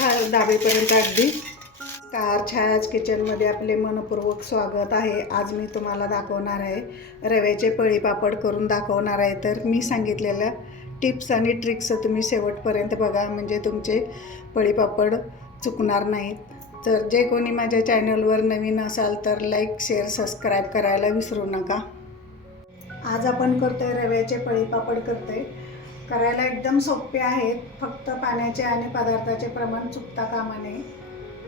दाबेपर्यंत अगदी कार छायाज किचनमध्ये आपले मनपूर्वक स्वागत आहे। आज मी तुम्हाला दाखवणार आहे रव्याचे पळीपापड करून दाखवणार आहे। तर मी सांगितलेल्या टिप्स आणि ट्रिक्स तुम्ही शेवटपर्यंत बघा, म्हणजे तुमचे पळीपापड चुकणार नाहीत। तर जे कोणी माझ्या चॅनलवर नवीन असाल तर लाईक शेअर सबस्क्राईब करायला विसरू नका। आज आपण करतोय रव्याचे पळीपापड करतोय। करायला एकदम सोपे आहेत, फक्त पाण्याचे आणि पदार्थाचे प्रमाण चुकता कामा नये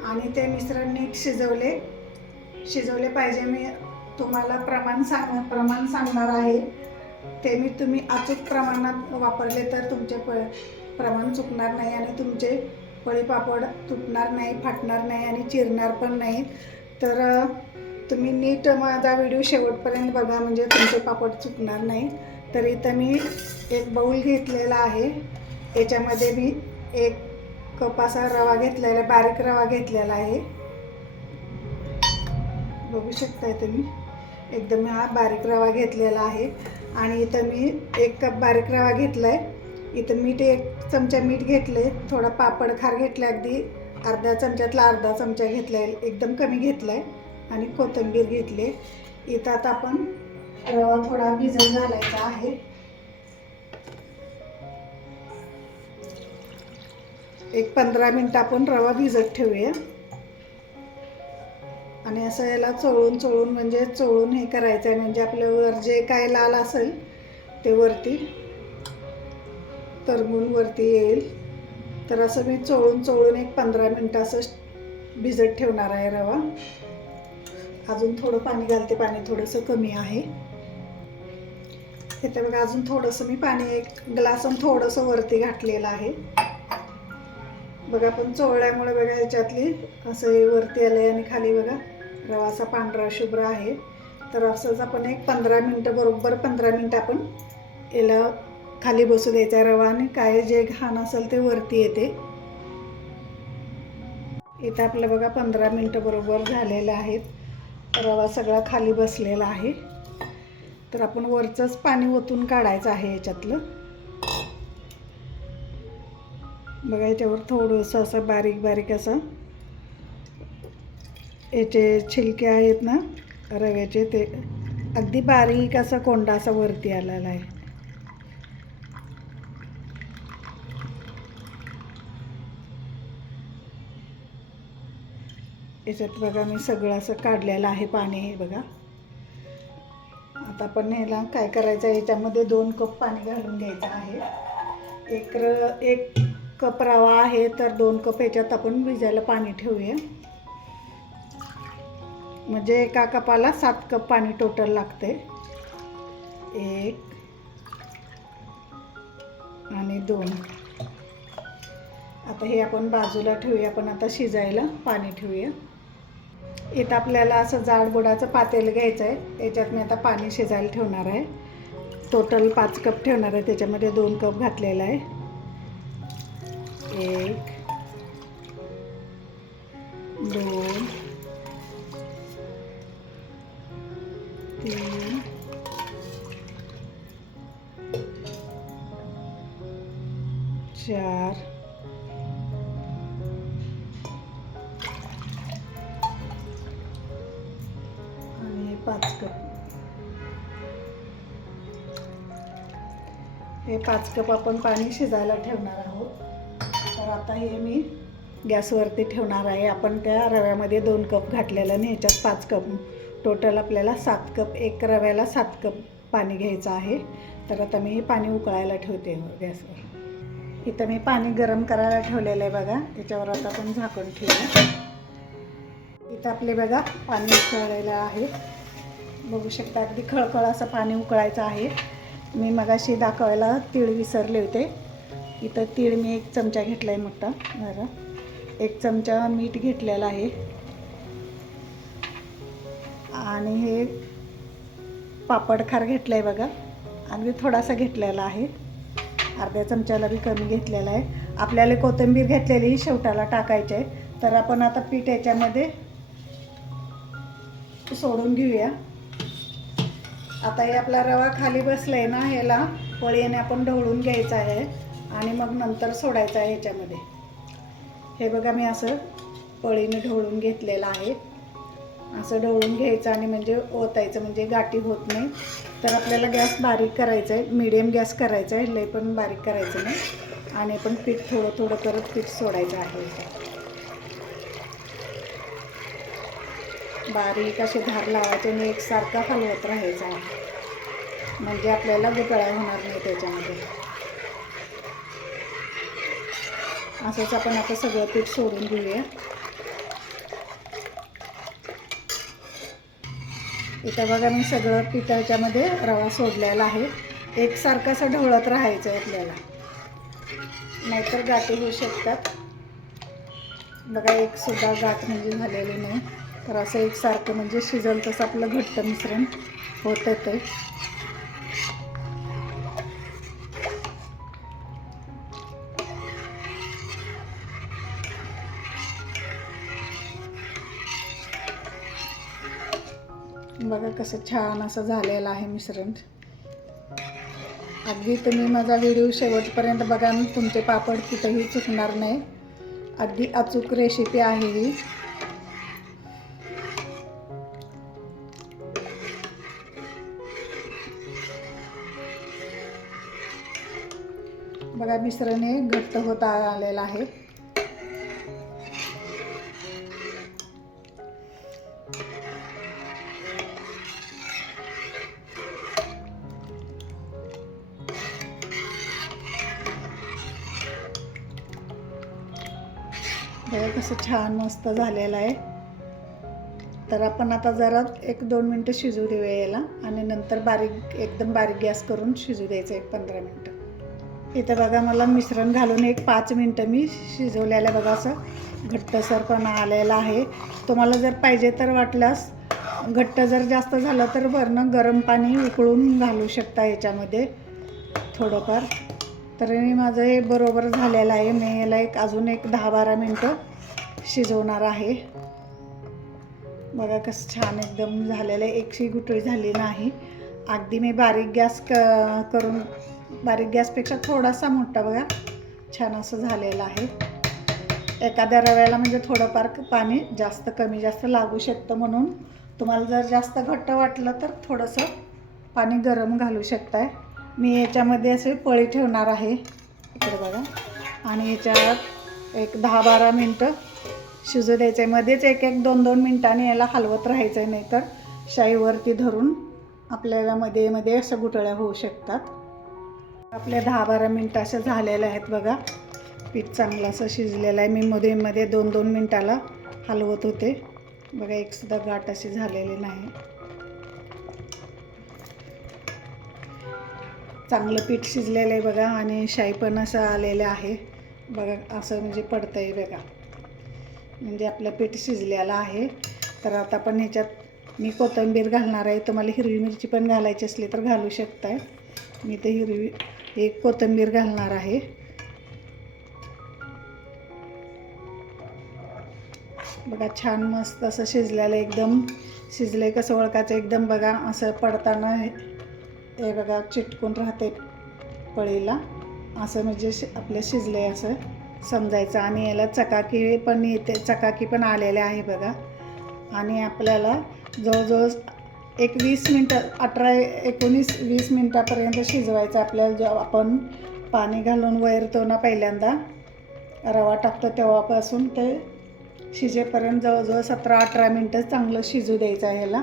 आणि ते मिश्रण नीट शिजवले पाहिजे। मी तुम्हाला प्रमाण सांगणार आहे, ते मी तुम्ही अचूक प्रमाणात वापरले तर तुमचे प्रमाण चुकणार नाही आणि तुमचे पळीपापड तुटणार नाही, फाटणार नाही आणि चिरणार पण नाही। तर तुम्ही नीट माझा व्हिडिओ शेवटपर्यंत बघा, म्हणजे तुमचे पापड चुकणार नाही। तर इथं मी एक बाउल घेतलेला आहे, याच्यामध्ये मी 1 कप असा रवा घेतलेला, बारीक रवा घेतलेला आहे। बघू शकताय तुम्ही, एकदम हा बारीक रवा घेतलेला आहे। आणि इथं मी 1 कप बारीक रवा घेतलाय। इथं मीठ 1 चमचा मीठ घेतले, थोडा पापड खार घेतला, अगदी अर्धा चमच्यातला अर्धा चमचा घेतलाय, एकदम कमी घेतलाय आणि कोथिंबीर घेतली। इथं आता आपण रवा थोडा भिजत घालायचा आहे। एक 15 मिनिट आपण रवा भिजत ठेवूया आणि असं याला चोळून म्हणजे चोळून हे करायचं आहे, म्हणजे आपल्यावर जे काय लाल असेल ते वरती तरंगून वरती येईल। तर असं मी चोळून एक 15 मिनिट असं भिजत ठेवणार आहे रवा। अजून थोडं पाणी घालते, पाणी थोडंसं कमी आहे इथे बघा। अजून थोडंसं मी पाणी 1 ग्लासून थोडंसं वरती घातलेलं आहे बघा। पण चोळल्यामुळे बघा ह्याच्यातली असं वरती आलंय आणि खाली बघा रवा असा पांढरा शुभ्र आहे। तर असंच आपण एक 15 मिनिटं, बरोबर 15 मिनिटं आपण याला खाली बसू द्यायचा रवा, आणि काय जे घाण असेल ते वरती येते। इथं आपलं बघा 15 मिनिटं बरोबर झालेलं आहेत, रवा सगळा खाली बसलेला आहे। तर आपण वरचंच पाणी ओतून काढायचं आहे याच्यातलं बघा। याच्यावर थोडंसं असं बारीक असं याचे छिलके आहेत ना रव्याचे, ते अगदी बारीक असा कोंडा असा वरती आलेला आहे। याच्यात बघा मी सगळं असं काढलेलं आहे पाणी, हे बघा। आता आपण ह्याला काय करायचं आहे, याच्यामध्ये 2 कप पाणी घालून घ्यायचं आहे। 1 कप रवा आहे, तर 2 कप याच्यात आपण भिजायला पाणी ठेवूया, म्हणजे एका कपाला 7 कप पाणी टोटल लागते। 1 आणि 2। आता हे आपण बाजूला ठेवूया, आपण आता शिजायला पाणी ठेवूया। इथं आपल्याला असं जाड बुडाचं पातेलं घ्यायचं आहे, याच्यात मी आता पाणी शिजायला ठेवणार आहे। टोटल 5 कप ठेवणार आहे, त्याच्यामध्ये 2 कप घातलेला आहे। 1 2 3 4 आणि 5 कप। हे 5 कप आपण पाणी शिजायला ठेवणार आहोत। तर आता हे मी गॅसवरती ठेवणार आहे। आपण त्या रव्यामध्ये 2 कप घातलेलं आणि ह्याच्यात 5 कप, टोटल आपल्याला 7 कप, 1 रव्याला 7 कप पाणी घ्यायचं आहे। तर आता मी हे पाणी उकळायला ठेवते गॅसवर। इथं मी पाणी गरम करायला ठेवलेलं आहे बघा, त्याच्यावर आता आपण झाकण ठेवूया। इथं आपले बघा पाणी उकळलेलं आहे, बघू शकता अगदी खळखळ असं पाणी उकळायचं आहे। मी मगाशी दाखवायला तीळ विसरले होते। इथं तीळ मी 1 चमचा घेतला आहे मोठा, जरा 1 चमचा मीठ घेतलेला आहे आणि हे पापड खार घेतलं आहे बघा, आणि थोडासा घेतलेला आहे, अर्ध्या चमच्याला बी कमी घेतलेला आहे। आपल्याला कोथिंबीर घेतलेली शेवटाला टाकायची आहे। तर आपण आता पीठ याच्यामध्ये सोडून घेऊया। आता हे आपला रवा खाली बसलाय ना, ह्याला पळीने आपण ढवळून घ्यायचा आहे आणि मग नंतर सोडायचं आहे ह्याच्यामध्ये। हे बघा मी असं पळीने ढवळून घेतलेलं आहे. असं ढवळून घ्यायचं आणि म्हणजे ओतायचं, म्हणजे गाठी होत नाही. तर आपल्याला गॅस बारीक करायचा आहे, मीडियम गॅस करायचा आहे, लई पण बारीक करायचं नाही. आणि पण पीठ थोडं थोडं करत पीठ सोडायचं आहे. बारीक असे धार लावायचे आणि एकसारखा हलवत राहायचा आहे, म्हणजे आपल्याला गुठळ्या होणार नाही त्याच्यामध्ये. असंच आपण आता सगळं पीठ सोडून घेऊया. इथं बघा मी सगळं पिठाच्यामध्ये रवा सोडलेला आहे. एकसारखं असं ढवळत राहायचं आहे आपल्याला, नाहीतर गाठी होऊ शकतात. बघा एक सुद्धा गाठ म्हणजे झालेली नाही. तर असं एकसारखं म्हणजे शिजल तसं आपलं घट्ट मिश्रण होत येतं. बघा कसं छान असं झालेलं आहे मिश्रण. अगदी तुम्ही माझा व्हिडिओ शेवटपर्यंत बघा, तुमचे पापड कुठेही चुकणार नाही. अगदी अचूक रेसिपी आहे ही. बघा मिश्रण हे घट्ट होत आलेलं आहे. बघा कसं छान मस्त झालेलं आहे. तर आपण आता जरा 1-2 मिनटं शिजू देऊया याला आणि नंतर एकदम बारीक गॅस करून शिजू द्यायचं 1-15 मिनटं. इथं बघा मला मिश्रण घालून 5 मिनटं मी शिजवलेलं. बघा असं घट्टसरपणा आलेला आहे. तुम्हाला जर पाहिजे तर वाटल्यास घट्ट जर जास्त झालं तर वरनं गरम पाणी उकळून घालू शकता याच्यामध्ये थोडंफार. तर माझं हे बरोबर झालेलं आहे. मी याला अजून 10-12 मिनटं शिजवणार आहे. बघा कसं छान एकदम झालेलं आहे. एकही गुठळी झाली नाही. अगदी मी बारीक गॅस करून, बारीक गॅसपेक्षा थोडासा मोठा बघा छान असं झालेलं आहे. एखाद्या रव्याला म्हणजे थोडंफार पाणी जास्त कमी जास्त लागू शकतं, म्हणून तुम्हाला जर जास्त घट्ट वाटलं तर थोडंसं पाणी गरम घालू शकताय. मी याच्यामध्ये असे पळी ठेवणार आहे इकडे बघा, आणि याच्यात 10-12 मिनटं शिजू द्यायचं आहे. मध्येच 1-2 मिनटांनी याला हलवत राहायचं आहे, नाही तर शाईवरती धरून आपल्याला मध्ये मध्ये असं गुठळ्या होऊ शकतात. आपल्या 10-12 मिनटं अशा झालेल्या आहेत बघा. पीठ चांगलं असं शिजलेलं आहे. मी मध्ये मध्ये 2-2 मिनटाला हलवत होते. बघा एकसुद्धा गाठ अशी झालेली नाही. चांगलं पीठ शिजलेलं आहे बघा, आणि शाई पण असं आलेलं आहे बघा. असं म्हणजे पडतं आहे बघा, म्हणजे आपलं पीठ शिजलेलं आहे. तर आता आपण ह्याच्यात मी कोथिंबीर घालणार आहे. तुम्हाला हिरवी मिरची पण घालायची असली तर घालू शकताय. मी ते एक कोथिंबीर घालणार आहे. बघा छान मस्त असं शिजलेलं, एकदम शिजले कसं ओळखायचं एकदम बघा. असं पडताना हे बघा चिटकून राहते पळीला, असं म्हणजे आपले शिजले असं समजायचं. आणि याला चकाकी पण येते, चकाकी पण आलेले आहे बघा. आणि आपल्याला जवळजवळ 20 मिनटं 18-19-20 मिनटापर्यंत शिजवायचं आपल्याला. जेव्हा आपण पाणी घालून वैरतो ना पहिल्यांदा, रवा टाकतो तेव्हापासून ते शिजेपर्यंत जवळजवळ 17-18 मिनटं चांगलं शिजू द्यायचं आहे याला.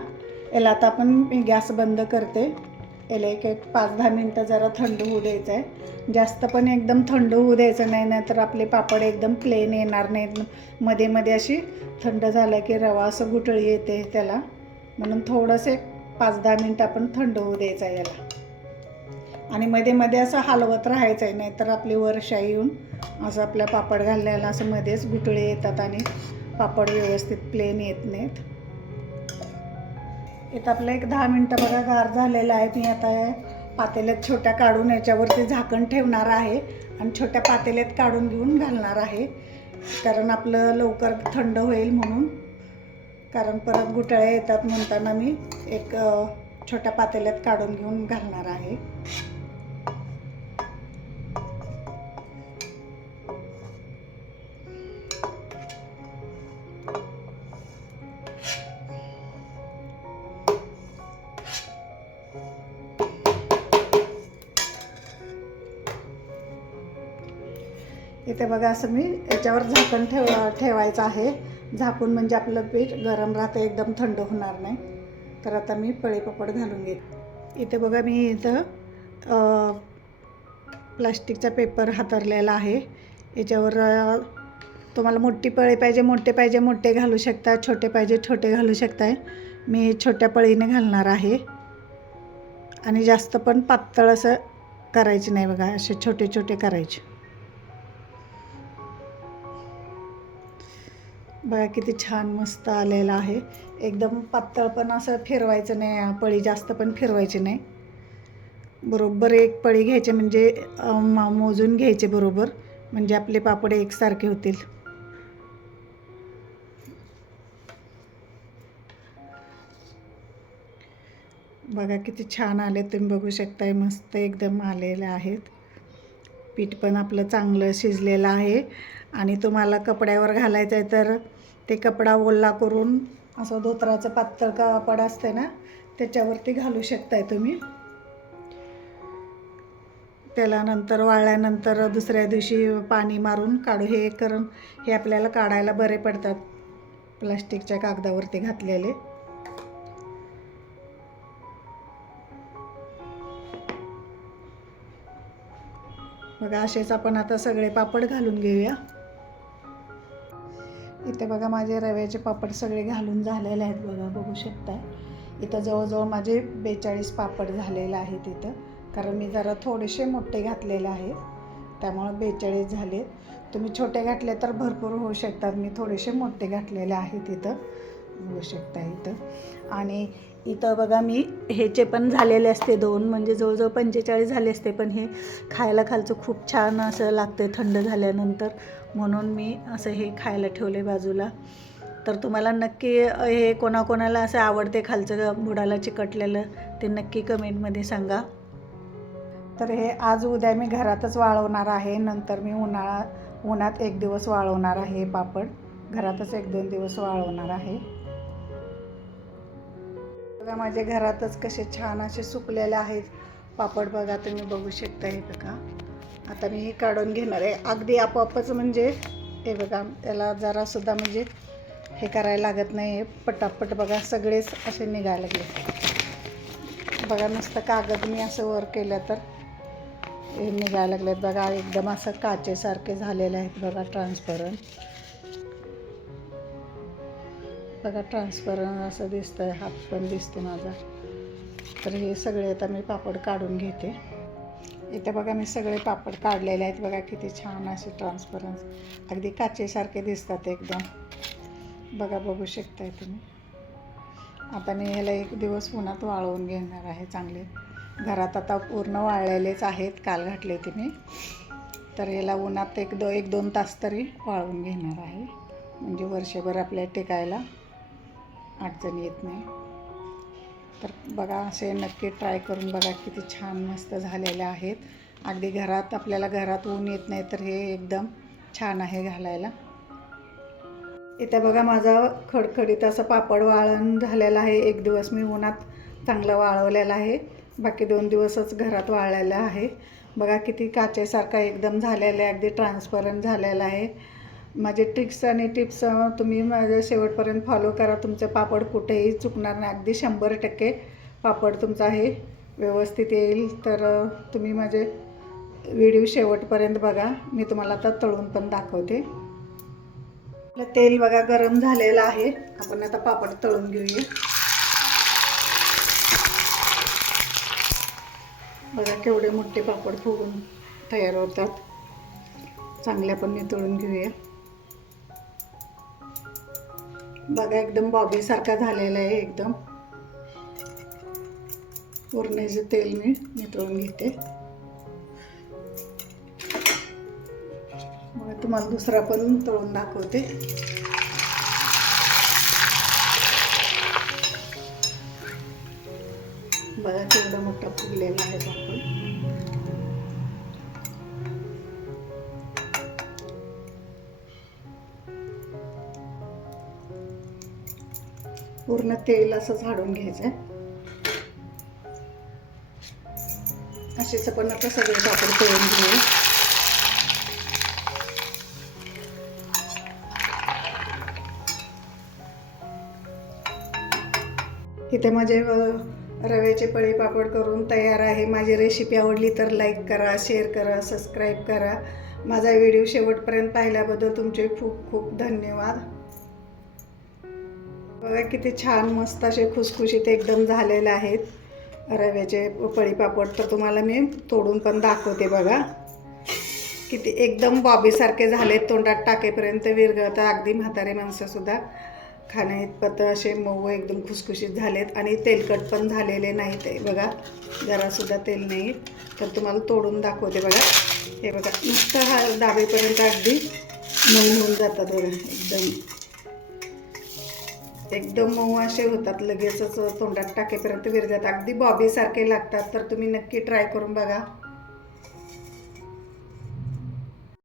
आता आपण मी गॅस बंद करते. याला 5-10 मिनटं जरा थंड होऊ द्यायचं आहे. जास्त पण एकदम थंड होऊ द्यायचं नाही, नाहीतर आपले पापड एकदम प्लेन येणार नाहीत. मध्ये मध्ये अशी थंड झालं की रवा असं गुठळी येते त्याला, म्हणून थोडंसं 5-10 मिनटं आपण थंड होऊ द्यायचं आहे याला. आणि मध्ये मध्ये असं हलवत राहायचं आहे, नाहीतर आपली वर शाई येऊन असं आपल्या पापड घालण्याला असं मध्येच गुठळे येतात आणि पापड व्यवस्थित प्लेन येत नाहीत. इथं आपलं 10 मिनटं बघा गार झालेलं आहे. मी आता पातेल्यात छोट्या काढून याच्यावरती झाकण ठेवणार आहे आणि छोट्या पातेल्यात काढून घेऊन घालणार आहे, कारण आपलं लवकर थंड होईल म्हणून. कारण परत गुठळ्या येतात म्हणताना मी छोट्या पातेल्यात काढून घेऊन घालणार आहे. इथे बघा असं मी याच्यावर झाकण ठेवायचं आहे. झाकून म्हणजे आपलं पीठ गरम राहतं, एकदम थंड होणार नाही. तर आता मी पळीपापड घालून घेते. इथे बघा मी इथं प्लास्टिकचा पेपर हातरलेला आहे. याच्यावर तुम्हाला मोठी पळी पाहिजे मोठे घालू शकता, छोटे पाहिजे छोटे घालू शकताय. मी छोट्या पळीने घालणार आहे. आणि जास्त पण पातळ असं करायचे नाही बघा, असे छोटे छोटे करायचे. बघा किती छान मस्त आलेला आहे. एकदम पातळ पण असं फिरवायचं नाही, पळी जास्त पण फिरवायची नाही. बरोबर एक पळी घ्यायचे म्हणजे मोजून घ्यायचे बरोबर, म्हणजे आपले पापड एकसारखे होतील. बघा किती छान आले, तुम्ही बघू शकताय. मस्त एकदम आलेले आहेत. पीठ पण आपलं चांगलं शिजलेलं आहे. आणि तुम्हाला कपड्यावर घालायचं आहे तर ते कपडा ओला करून असं धोतराचं पातळ कापड असते ना, त्याच्यावरती घालू शकताय तुम्ही. त्याला नंतर वाळल्यानंतर दुसऱ्या दिवशी पाणी मारून काढू. हे आपल्याला काढायला बरे पडतात, प्लास्टिकच्या कागदावरती घातलेले. बघा असेच आपण आता सगळे पापड घालून घेऊया. इथे बघा माझे रव्याचे पापड सगळे घालून झालेले आहेत. बघू शकताय. इथं जवळजवळ माझे 42 पापड झालेले आहेत इथं, कारण मी जरा थोडेसे मोठे घातलेले आहेत, त्यामुळे 42 झाले. तुम्ही छोटे घातले तर भरपूर होऊ शकतात. मी थोडेसे मोठे घातलेले आहेत इथं, बघू शकता इथं. आणि इथं बघा मी ह्याचे पण झालेले असते 2, म्हणजे जवळजवळ 45 झाले असते. पण हे खायला खालचं खूप छान असं लागते थंड झाल्यानंतर, म्हणून मी असं हे खायला ठेवले बाजूला. तर तुम्हाला नक्की हे कोणाकोणाला असं आवडते खालचं बुडाला चिकटलेलं, ते नक्की कमेंटमध्ये सांगा. तर हे आज उद्या मी घरातच वाळवणार आहे. नंतर मी उन्हात 1 दिवस वाळवणार आहे. पापड घरातच 1-2 दिवस वाळवणार आहे. बघा माझे घरातच कसे छान असे सुकलेले आहेत पापड. बघा तुम्ही बघू शकता. हे बघा आता मी हे काढून घेणार आहे. अगदी आपोआपच, म्हणजे हे बघा त्याला जरासुद्धा म्हणजे हे करायला लागत नाही. पटापट बघा सगळेच असे निघायला लागले. बघा नुसतं कागद मी असं वर केलं तर हे निघायला लागलेत. बघा एकदम असं काचेसारखे झालेले आहेत. बघा ट्रान्सपरंट, बघा ट्रान्सपरंट असं दिसतंय. हात पण दिसते माझा. तर हे सगळे आता मी पापड काढून घेते. इथे बघा मी सगळे पापड काढलेले आहेत. बघा किती छान असे ट्रान्सपरन्स, अगदी काचेसारखे दिसतात एकदम. बघा बघू शकताय तुम्ही. आता मी ह्याला 1 दिवस उन्हात वाळवून घेणार आहे चांगले. घरात आता पूर्ण वाळलेलेच आहेत, काल घातले ते मी. तर ह्याला उन्हात 1-2 तास तरी वाळवून घेणार आहे, म्हणजे वर्षभर आपल्याला टिकायला अडचण येत नाही. तर बघा असे नक्की ट्राय करून बघा, किती छान मस्त झालेले आहेत. अगदी घरात ऊन येत नाही, तर हे एकदम छान आहे घालायला. इथे बघा माझा खडखडीत असा पापड वाळण झालेला आहे. 1 दिवस मी उन्हात चांगलं वाळवलेलं आहे, बाकी 2 दिवसच घरात वाळलेलं आहे. बघा किती काचेसारखा एकदम झालेला आहे, अगदी ट्रान्सपरंट झालेला आहे. माझे ट्रिक्स आणि टिप्स तुम्ही माझ्या शेवटपर्यंत फॉलो करा. तुमचे पापड कुठेही चुकणार नाही. अगदी 100% पापड तुमचा हे व्यवस्थित येईल. तर तुम्ही माझे व्हिडिओ शेवटपर्यंत बघा. मी तुम्हाला आता तळून पण दाखवते. आपलं तेल बघा गरम झालेलं आहे. आपण आता पापड तळून घेऊया. बघा केवढे मोठे पापड फुगून तयार होतात. चांगल्या पण तळून घेऊया. बघा एकदम बॉबीसारखा झालेला आहे एकदम. पूर्णचे तेल मी नितळून घेते. मग तुम्हाला दुसरा पण तळून दाखवते. बघा केवढा मोठा फुगलेला आहे पापड. पूर्ण तेल असं झाडून घ्यायचं. असेच आपण आता सगळे पापड तळून घेऊ. इथे माझे रव्याचे पळी पापड करून तयार आहे. माझी रेसिपी आवडली तर लाईक करा, शेअर करा, सबस्क्राईब करा. माझा व्हिडिओ शेवटपर्यंत पाहिल्याबद्दल तुमचे खूप खूप धन्यवाद. बघा किती छान मस्त असे खुसखुशीत एकदम झालेले आहेत रव्याचे पळी पापड. तर तुम्हाला मी तोडून पण दाखवते. बघा किती एकदम बॉबीसारखे झालेत, तोंडात टाकेपर्यंत विरघळतात. अगदी म्हातारे माणसंसुद्धा खाण्या इतपत असे मऊ एकदम खुसखुशीत झालेत आणि तेलकट पण झालेले नाहीत. ते बघा जरासुद्धा तेल नाही. तर तुम्हाला तोडून दाखवते. बघा हे बघा नुसतं हा दाबेपर्यंत अगदी मऊ होऊन जातात. बघा एकदम मऊ असे होतात, लगेचच तोंडात टाकेपर्यंत विरघळतात, अगदी बॉबीसारखे लागतात. तर तुम्ही नक्की ट्राय करून बघा.